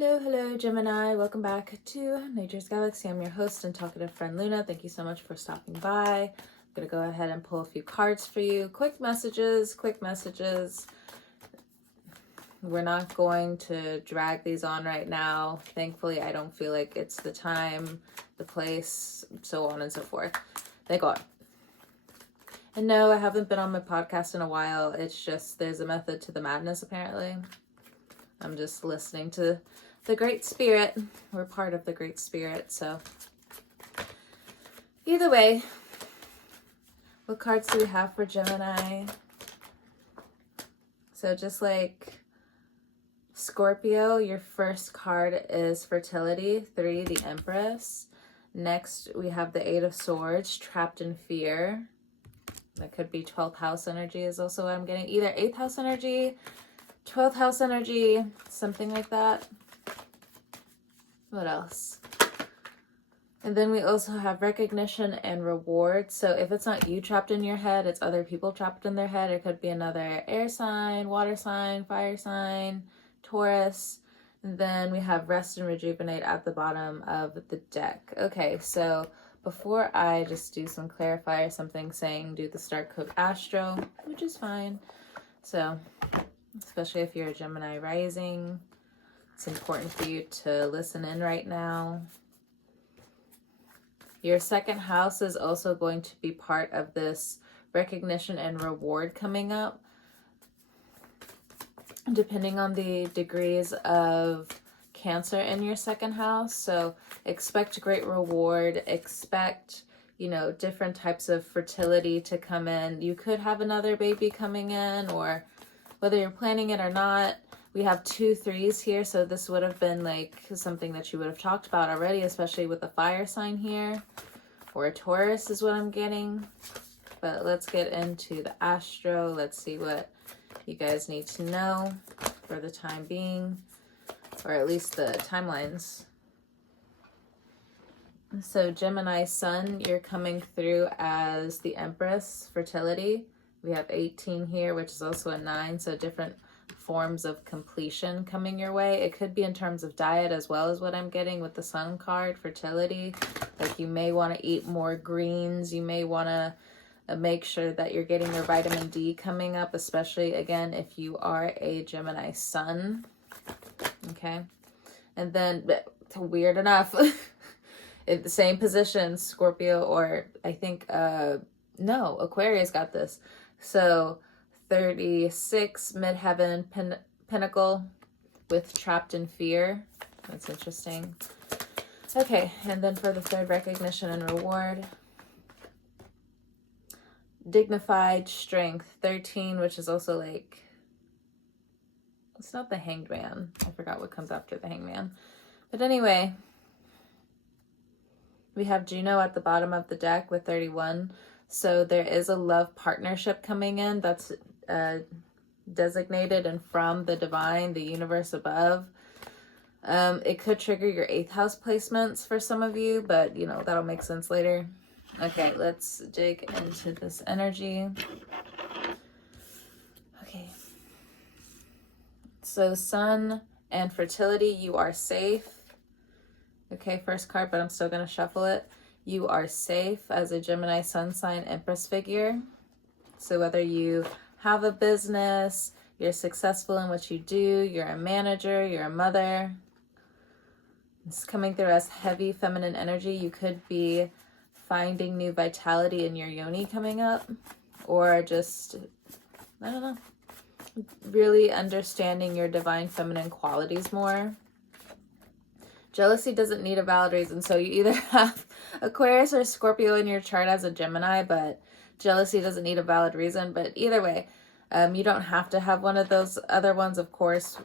Hello, Gemini. Welcome back to Nature's Galaxy. I'm your host and talkative friend Luna. Thank you so much for stopping by. I'm going to go ahead and pull a few cards for you. Quick messages. We're not going to drag these on right now. Thankfully, I don't feel like it's the time, the place, so on and so forth. Thank God. And no, I haven't been on my podcast in a while. It's just there's a method to the madness, apparently. I'm just listening to the Great Spirit. We're part of the Great Spirit, so either way, what cards do we have for Gemini? So just like Scorpio, your first card is fertility, 3, the Empress. Next, we have the 8 of Swords, trapped in fear. That could be 12th house energy is also what I'm getting. Either 8th house energy, 12th house energy, something like that. What else? And then we also have recognition and reward. So if it's not you trapped in your head, it's other people trapped in their head. It could be another air sign, water sign, fire sign, Taurus. And then we have rest and rejuvenate at the bottom of the deck. Okay, so before I just do some clarifier, something saying do the start code Astro, which is fine. So especially if you're a Gemini rising, it's important for you to listen in right now. Your second house is also going to be part of this recognition and reward coming up, depending on the degrees of Cancer in your second house. So expect great reward, expect, different types of fertility to come in. You could have another baby coming in, or whether you're planning it or not. We have 2 3s here, so this would have been like something that you would have talked about already, especially with the fire sign here, or a Taurus is what I'm getting. But let's get into the Astro. Let's see what you guys need to know for the time being, or at least the timelines. So Gemini Sun, you're coming through as the Empress, fertility. We have 18 here, which is also a 9, so different forms of completion coming your way. It could be in terms of diet as well as what I'm getting with the Sun card, fertility. Like you may want to eat more greens. You may want to make sure that you're getting your vitamin D coming up, especially, again, if you are a Gemini Sun. Okay. And then, weird enough, in the same position, Scorpio, or I think, no, Aquarius got this. So 36 midheaven pinnacle with trapped in fear. That's interesting. Okay, and then for the third, recognition and reward, dignified strength, 13, which is also like, it's not the Hanged Man. I forgot what comes after the Hanged Man. But anyway, we have Juno at the bottom of the deck with 31. So there is a love partnership coming in that's designated and from the divine, the universe above. It could trigger your 8th house placements for some of you, but that'll make sense later. Okay, let's dig into this energy. Okay. So Sun and fertility, you are safe. Okay, first card, but I'm still going to shuffle it. You are safe as a Gemini Sun sign Empress figure. So whether you have a business, you're successful in what you do, you're a manager, you're a mother, it's coming through as heavy feminine energy. You could be finding new vitality in your yoni coming up, or just, I don't know, really understanding your divine feminine qualities more. Jealousy doesn't need a valid reason. So you either have Aquarius or Scorpio in your chart as a Gemini, but jealousy doesn't need a valid reason. But either way, you don't have to have one of those other ones. Of course,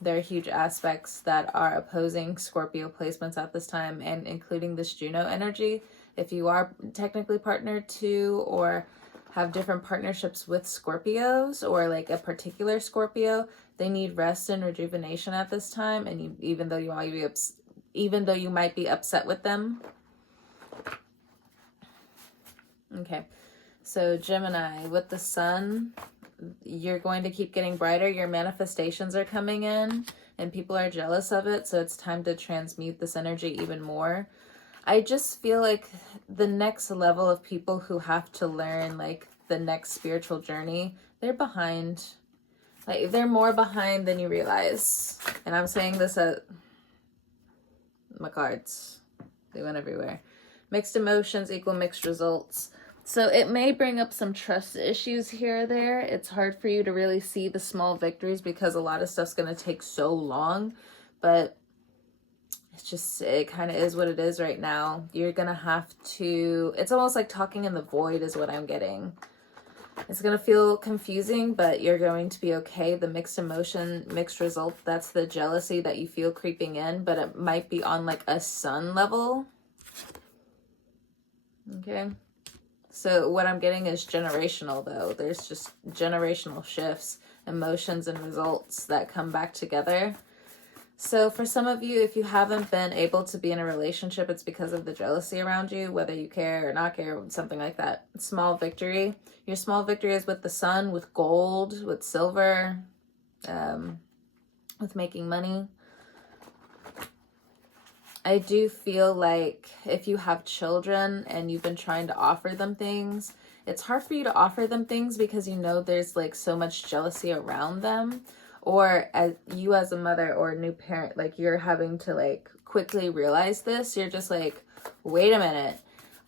there are huge aspects that are opposing Scorpio placements at this time, and including this Juno energy. If you are technically partnered to, or have different partnerships with Scorpios, or like a particular Scorpio, they need rest and rejuvenation at this time. And even though you might be upset with them. Okay, so Gemini with the Sun, you're going to keep getting brighter. Your manifestations are coming in and people are jealous of it. So it's time to transmute this energy even more. I just feel like the next level of people who have to learn like the next spiritual journey, they're behind. Like they're more behind than you realize. And I'm saying this at my cards. They went everywhere. Mixed emotions equal mixed results. So it may bring up some trust issues here or there. It's hard for you to really see the small victories because a lot of stuff's going to take so long. But it's just, it kind of is what it is right now. You're going to have to, it's almost like talking in the void is what I'm getting. It's going to feel confusing, but you're going to be okay. The mixed emotion, mixed result, that's the jealousy that you feel creeping in, but it might be on like a sun level. Okay. So what I'm getting is generational though. There's just generational shifts, emotions and results that come back together. So for some of you, if you haven't been able to be in a relationship, it's because of the jealousy around you, whether you care or not care, something like that. Small victory. Your small victory is with the sun, with gold, with silver, with making money. I do feel like if you have children and you've been trying to offer them things, it's hard for you to offer them things because you know there's like so much jealousy around them. Or as you as a mother or a new parent, like you're having to like quickly realize this. You're just like, wait a minute.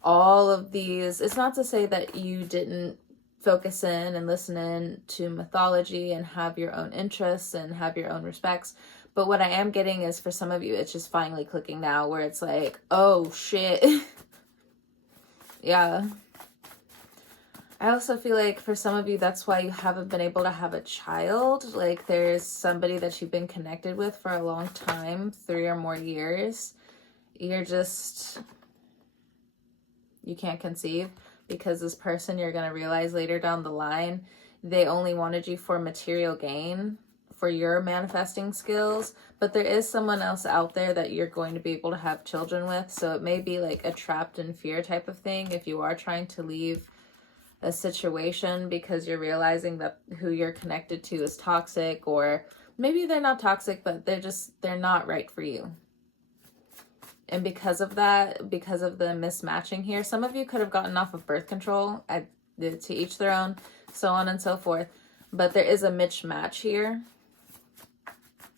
All of these, it's not to say that you didn't focus in and listen in to mythology and have your own interests and have your own respects. But what I am getting is for some of you, it's just finally clicking now where it's like, oh shit. Yeah. I also feel like for some of you, that's why you haven't been able to have a child. Like there's somebody that you've been connected with for a long time, 3 or more years. You're just, you can't conceive because this person, you're going to realize later down the line, they only wanted you for material gain, for your manifesting skills, but there is someone else out there that you're going to be able to have children with. So it may be like a trapped in fear type of thing if you are trying to leave a situation because you're realizing that who you're connected to is toxic, or maybe they're not toxic, but they're not right for you. And because of that, because of the mismatching here, some of you could have gotten off of birth control, to each their own, so on and so forth. But there is a mismatch here.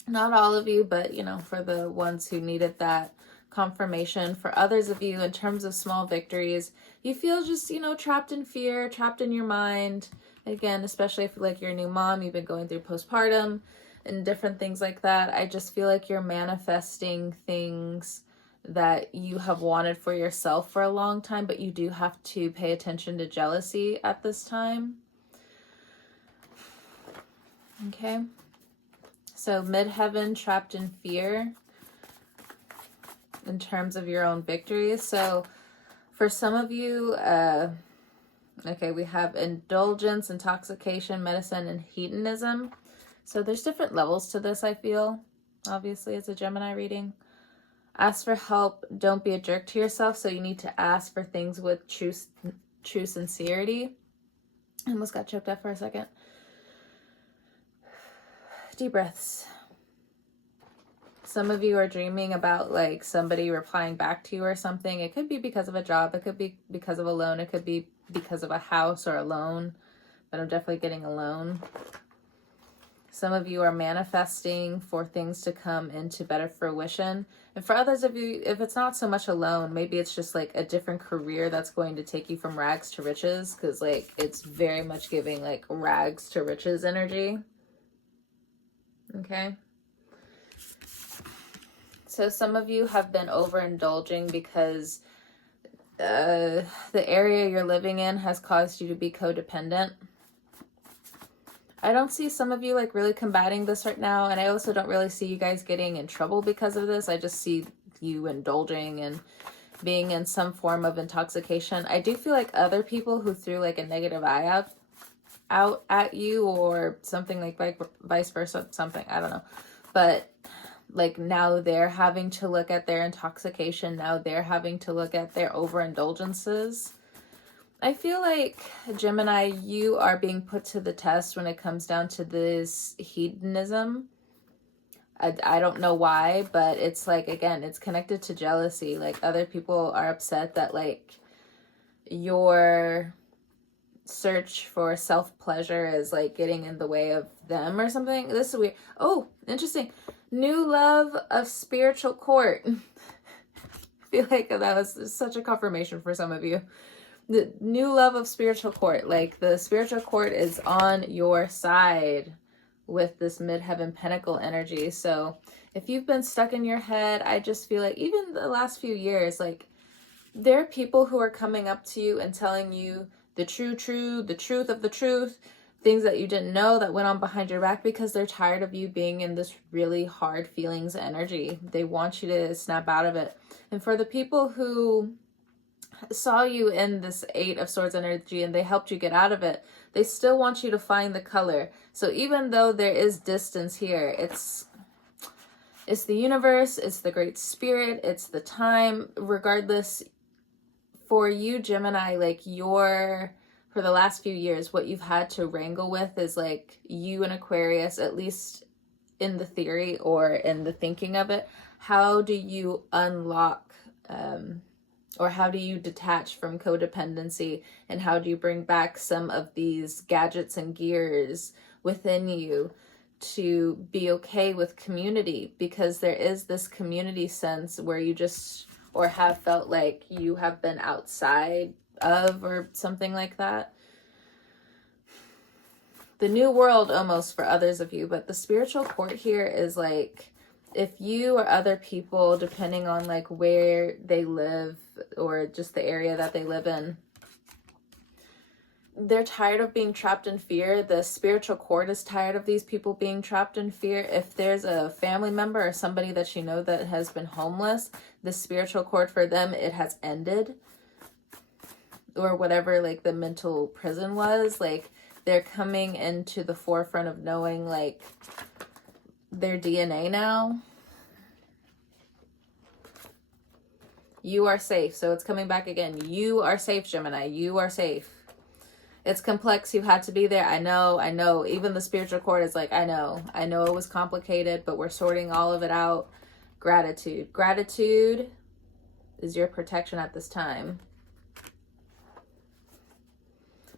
Not all of you, but you know, for the ones who needed that confirmation. For others of you, in terms of small victories, you feel just, you know, trapped in fear, trapped in your mind. Again, especially if like you're a new mom, you've been going through postpartum and different things like that. I just feel like you're manifesting things that you have wanted for yourself for a long time, but you do have to pay attention to jealousy at this time. Okay. So midheaven, trapped in fear in terms of your own victories. So for some of you, okay, we have indulgence, intoxication, medicine, and hedonism. So there's different levels to this, I feel. Obviously, it's a Gemini reading. Ask for help. Don't be a jerk to yourself. So you need to ask for things with true sincerity. I almost got choked up for a second. Deep breaths. Some of you are dreaming about like somebody replying back to you or something. It could be because of a job. It could be because of a loan. It could be because of a house or a loan. But I'm definitely getting a loan. Some of you are manifesting for things to come into better fruition. And for others of you, if it's not so much a loan, maybe it's just like a different career that's going to take you from rags to riches. Because like it's very much giving like rags to riches energy. Okay. So some of you have been overindulging because the area you're living in has caused you to be codependent. I don't see some of you like really combating this right now. And I also don't really see you guys getting in trouble because of this. I just see you indulging and being in some form of intoxication. I do feel like other people who threw like a negative eye out at you or something like vice versa, something, I don't know. But like now they're having to look at their intoxication. Now they're having to look at their overindulgences. I feel like, Gemini, you are being put to the test when it comes down to this hedonism. I don't know why, but it's like, again, it's connected to jealousy. Like other people are upset that like your search for self-pleasure is like getting in the way of them or something. This is weird. Oh, interesting. New love of spiritual court. I feel like that was such a confirmation for some of you. The new love of spiritual court. Like the spiritual court is on your side with this midheaven pentacle energy. So if you've been stuck in your head, I just feel like even the last few years, like there are people who are coming up to you and telling you the truth of the truth, things that you didn't know that went on behind your back, because they're tired of you being in this really hard feelings energy. They want you to snap out of it. And for the people who saw you in this Eight of Swords energy and they helped you get out of it, they still want you to find the color. So even though there is distance here, it's the universe, it's the great spirit, it's the time. Regardless, for you, Gemini, like for the last few years, what you've had to wrangle with is like you and Aquarius, at least in the theory or in the thinking of it. How do you unlock or how do you detach from codependency, and how do you bring back some of these gadgets and gears within you to be okay with community? Because there is this community sense where you just, or have felt like you have been outside of, or something like that. The new world almost for others of you, but the spiritual court here is like, if you or other people, depending on like where they live or just the area that they live in, they're tired of being trapped in fear. The spiritual court is tired of these people being trapped in fear. If there's a family member or somebody that you know that has been homeless, the spiritual court for them, it has ended. Or whatever like the mental prison was, like they're coming into the forefront of knowing like their DNA now. You are safe. So it's coming back again. You are safe, Gemini. You are safe. It's complex. You had to be there. I know. Even the spiritual court is like, I know it was complicated, but we're sorting all of it out. Gratitude. Gratitude is your protection at this time.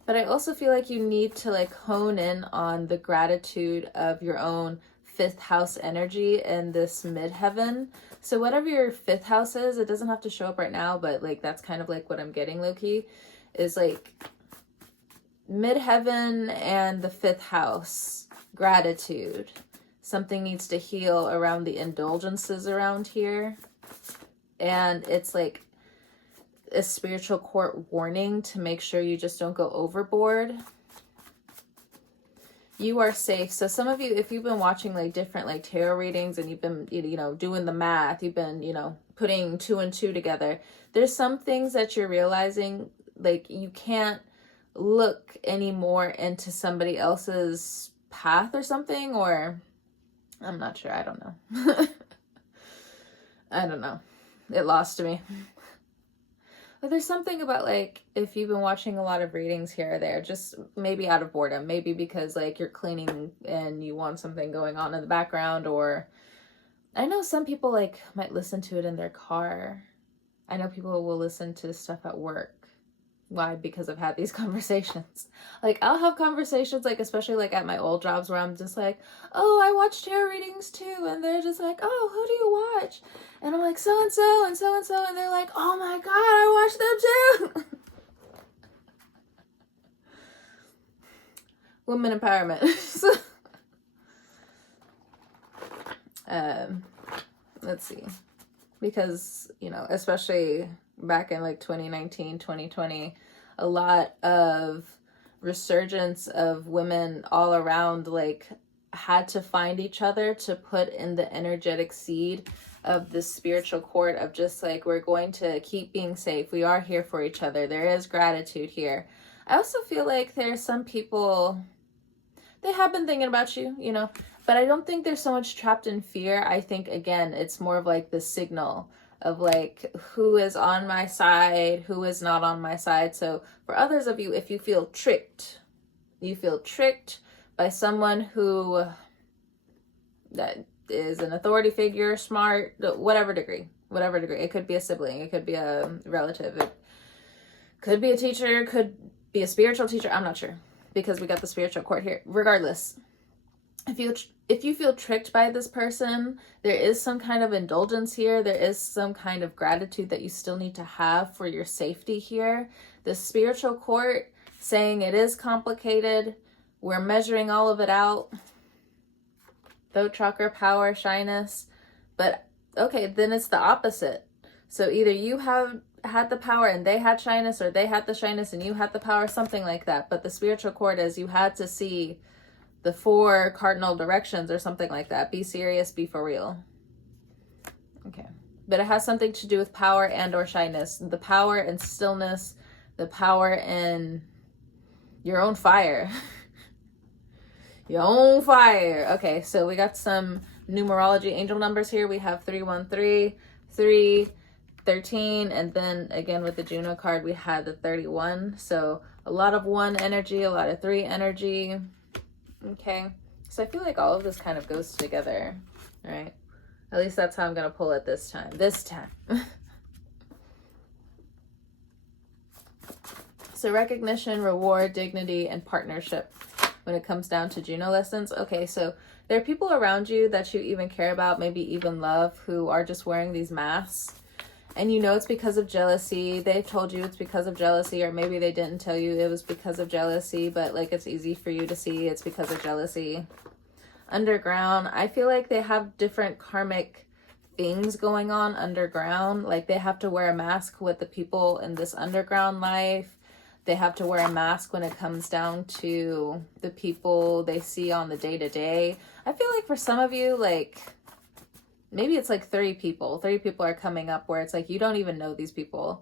But I also feel like you need to like hone in on the gratitude of your own fifth house energy in this midheaven. So whatever your fifth house is, it doesn't have to show up right now, but like that's kind of like what I'm getting, low-key, is like midheaven and the fifth house. Gratitude. Something needs to heal around the indulgences around here. And it's like a spiritual court warning to make sure you just don't go overboard. You are safe. So some of you, if you've been watching like different like tarot readings and you've been, you know, doing the math, you've been, you know, putting 2 and 2 together, there's some things that you're realizing like you can't look anymore into somebody else's path or something, or I'm not sure. I don't know. I don't know. It lost me. But there's something about like, if you've been watching a lot of readings here or there, just maybe out of boredom, maybe because like you're cleaning and you want something going on in the background, or I know some people like might listen to it in their car. I know people will listen to stuff at work. Why? Because I've had these conversations. Like I'll have conversations like, especially like at my old jobs, where I'm just like, oh, I watch tarot readings too, and they're just like, oh, who do you watch? And I'm like, so and so and so and so, and they're like, oh my god, I watch them too. Women empowerment. Let's see, because you know, especially back in like 2019, 2020, a lot of resurgence of women all around like had to find each other to put in the energetic seed of the spiritual court of just like, we're going to keep being safe. We are here for each other. There is gratitude here. I also feel like there's some people, they have been thinking about you, you know, but I don't think they're so much trapped in fear. I think, again, it's more of like the signal of like, who is on my side, who is not on my side. So for others of you, if you feel tricked, by someone who, that is an authority figure, smart, whatever degree. It could be a sibling, it could be a relative, it could be a teacher, could be a spiritual teacher. I'm not sure, because we got the spiritual court here. Regardless, if you feel tricked by this person, there is some kind of indulgence here. There is some kind of gratitude that you still need to have for your safety here. The spiritual court saying it is complicated. We're measuring all of it out. Throat chakra, power, shyness. But okay, then it's the opposite. So either you have had the power and they had shyness, or they had the shyness and you had the power, something like that. But the spiritual court is you had to see the 4 cardinal directions or something like that. Be serious, be for real. Okay. But it has something to do with power and or shyness. The power and stillness, the power in your own fire. Your own fire. Okay, so we got some numerology angel numbers here. We have 313, 3, 13, and then again with the Juno card, we had the 31. So a lot of 1 energy, a lot of 3 energy. Okay, so I feel like all of this kind of goes together, right? At least that's how I'm going to pull it this time. So recognition, reward, dignity, and partnership when it comes down to Juno lessons. Okay, so there are people around you that you even care about, maybe even love, who are just wearing these masks. And you know it's because of jealousy. They've told you it's because of jealousy, or maybe they didn't tell you it was because of jealousy, but like it's easy for you to see it's because of jealousy. Underground, I feel like they have different karmic things going on underground. Like they have to wear a mask with the people in this underground life. They have to wear a mask when it comes down to the people they see on the day-to-day. I feel like for some of you, like, maybe it's like 3 people. 3 people are coming up where it's like you don't even know these people.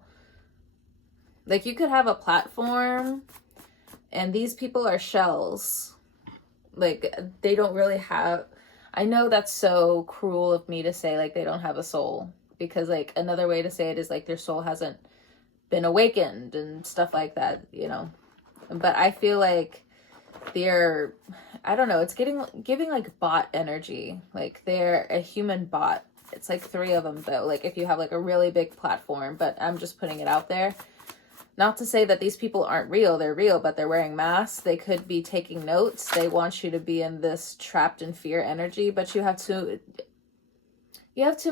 Like you could have a platform and these people are shells. Like they don't really have... I know that's so cruel of me to say, like, they don't have a soul. Because, like, another way to say it is, like, their soul hasn't been awakened and stuff like that, you know. But I feel like they're, I don't know, it's giving like bot energy. Like they're a human bot. It's like 3 of them though, like if you have like a really big platform, but I'm just putting it out there. Not to say that these people aren't real, they're real, but they're wearing masks. They could be taking notes. They want you to be in this trapped in fear energy, but you have too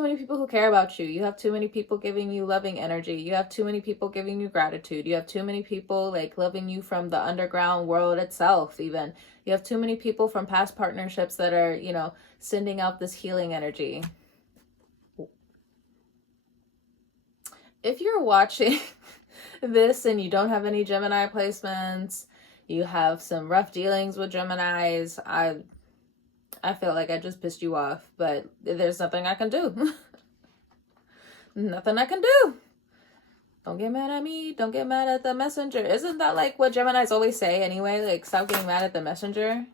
many people who care about you. You have too many people giving you loving energy. You have too many people giving you gratitude. You have too many people like loving you from the underground world itself even. You have too many people from past partnerships that are, you know, sending out this healing energy. If you're watching this and you don't have any Gemini placements, you have some rough dealings with Geminis, I feel like I just pissed you off, but there's nothing I can do. Nothing I can do. Don't get mad at me. Don't get mad at the messenger. Isn't that like what Geminis always say anyway? Like, stop getting mad at the messenger.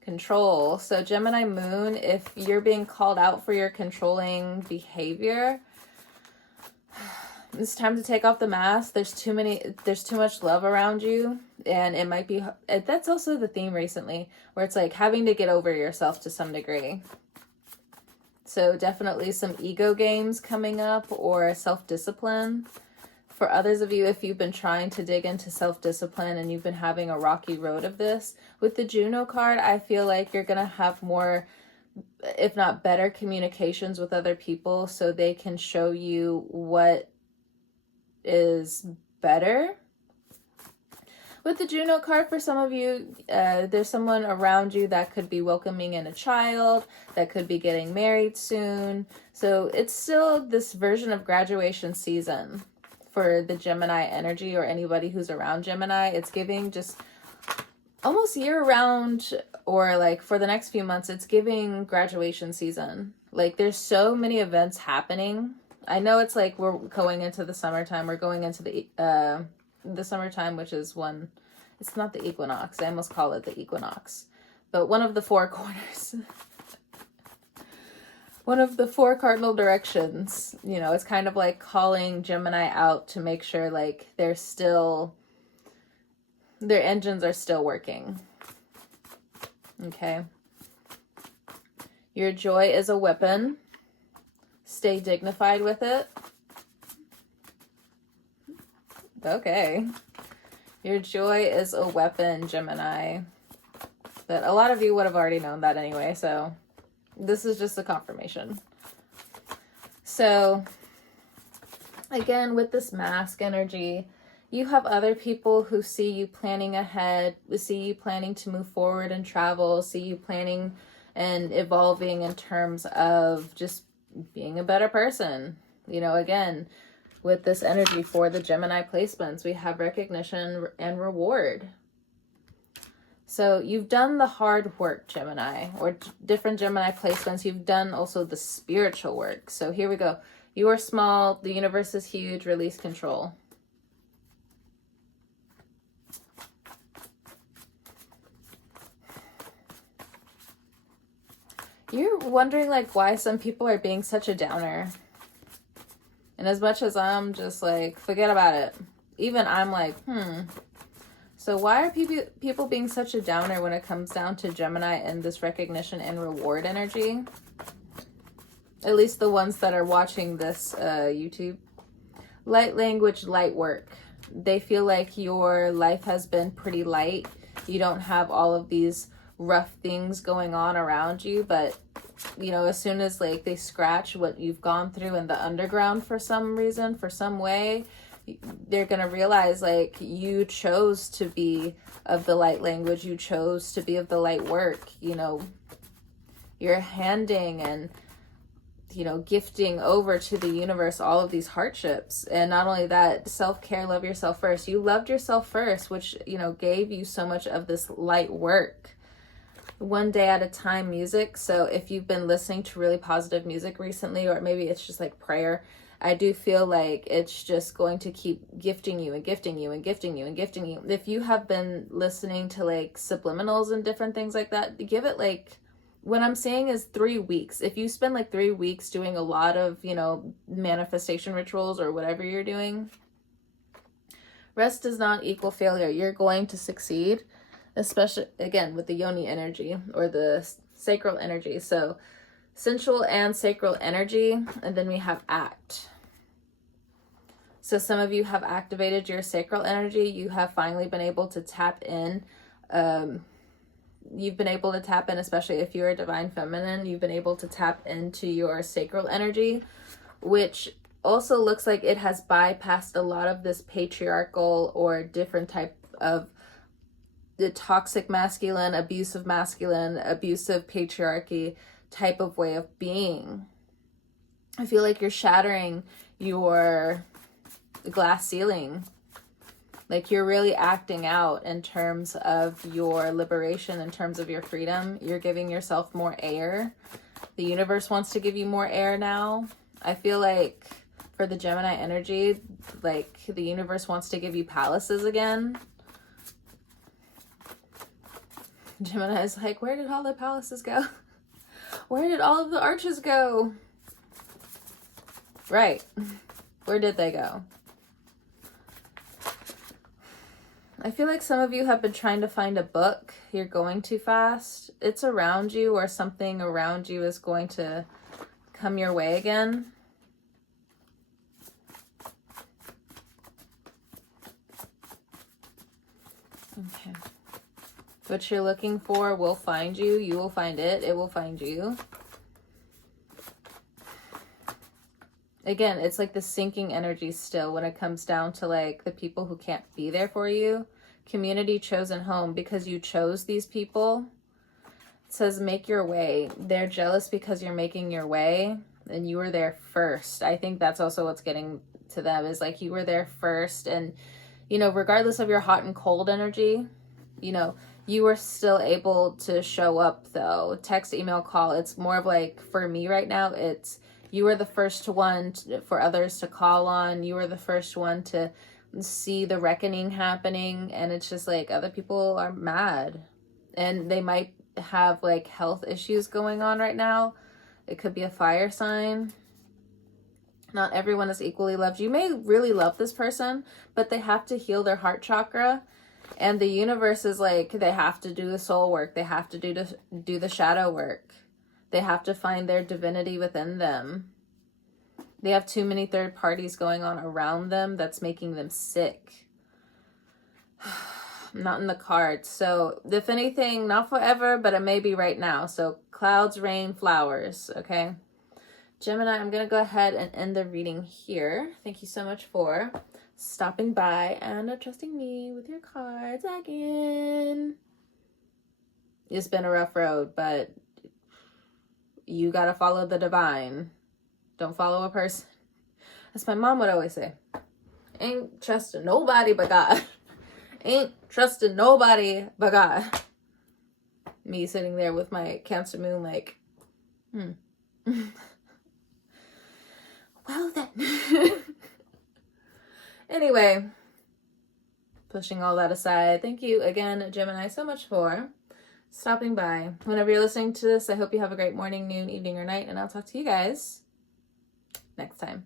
Control. So Gemini moon, if you're being called out for your controlling behavior, it's time to take off the mask. There's too much love around you, and it might be, that's also the theme recently, where it's like having to get over yourself to some degree. So definitely some ego games coming up, or self-discipline. For others of you, if you've been trying to dig into self-discipline and you've been having a rocky road of this, with the Juno card, I feel like you're going to have more, if not better, communications with other people so they can show you what is better. With the Juno card, for some of you, there's someone around you that could be welcoming in a child, that could be getting married soon. So it's still this version of graduation season for the Gemini energy, or anybody who's around Gemini. It's giving just almost year-round, or like for the next few months, it's giving graduation season. Like there's so many events happening. I know it's like we're going into the summertime. We're going into the summertime, which is it's not the equinox. I almost call it the equinox. But one of the 4 corners. One of the 4 cardinal directions. You know, it's kind of like calling Gemini out to make sure like their engines are still working. Okay. Your joy is a weapon. Stay dignified with it. Okay. Your joy is a weapon, Gemini. But a lot of you would have already known that anyway, so this is just a confirmation. So, again, with this mask energy, you have other people who see you planning ahead, see you planning to move forward and travel, see you planning and evolving in terms of just being a better person. You know, again, with this energy for the Gemini placements, we have recognition and reward. So you've done the hard work, Gemini, or different Gemini placements. You've done also the spiritual work. So here we go. You are small. The universe is huge. Release control. You're wondering like why some people are being such a downer. And as much as I'm just like, forget about it. Even I'm like, So why are people being such a downer when it comes down to Gemini and this recognition and reward energy? At least the ones that are watching this YouTube. Light language, light work. They feel like your life has been pretty light. You don't have all of these rough things going on around you, but you know, as soon as like they scratch what you've gone through in the underground for some reason, for some way, they're gonna realize like you chose to be of the light language, you chose to be of the light work. You know, you're handing and, you know, gifting over to the universe all of these hardships. And not only that, self-care, love yourself first. You loved yourself first, which, you know, gave you so much of this light work. One day at a time music. So if you've been listening to really positive music recently, or maybe it's just like prayer, I do feel like it's just going to keep gifting you and gifting you and gifting you and gifting you. If you have been listening to like subliminals and different things like that, give it like, what I'm saying is 3 weeks. If you spend like 3 weeks doing a lot of, you know, manifestation rituals or whatever you're doing, rest does not equal failure. You're going to succeed, especially again with the yoni energy or the sacral energy. So sensual and sacral energy, and then we have act. So some of you have activated your sacral energy. You have finally been able to tap in. You've been able to tap in, especially if you're a divine feminine, you've been able to tap into your sacral energy, which also looks like it has bypassed a lot of this patriarchal or different type of the toxic masculine, abusive patriarchy type of way of being. I feel like you're shattering your glass ceiling. Like you're really acting out in terms of your liberation, in terms of your freedom. You're giving yourself more air. The universe wants to give you more air now. I feel like for the Gemini energy, like the universe wants to give you palaces again. Gemini is like, where did all the palaces go? Where did all of the arches go? Right. Where did they go? I feel like some of you have been trying to find a book. You're going too fast. It's around you, or something around you is going to come your way again. Okay. What you're looking for will find you. You will find it. It will find you. Again, it's like the sinking energy still when it comes down to like the people who can't be there for you. Community, chosen home, because you chose these people. It says make your way. They're jealous because you're making your way and you were there first. I think that's also what's getting to them, is like you were there first. And, you know, regardless of your hot and cold energy, you know, you were still able to show up though. Text, email, call. It's more of like, for me right now, it's you were the first one for others to call on. You were the first one to see the reckoning happening. And it's just like other people are mad. And they might have like health issues going on right now. It could be a fire sign. Not everyone is equally loved. You may really love this person, but they have to heal their heart chakra. And the universe is like, they have to do the soul work. They have to do the shadow work. They have to find their divinity within them. They have too many third parties going on around them that's making them sick. Not in the cards. So if anything, not forever, but it may be right now. So clouds, rain, flowers. Okay. Gemini, I'm going to go ahead and end the reading here. Thank you so much for stopping by and trusting me with your cards again. It's been a rough road, but you got to follow the divine. Don't follow a person. As my mom would always say, ain't trusting nobody but God. Ain't trusting nobody but God. Me sitting there with my Cancer moon like, well then. Anyway, pushing all that aside, thank you again, Gemini, so much for stopping by. Whenever you're listening to this, I hope you have a great morning, noon, evening, or night, and I'll talk to you guys next time.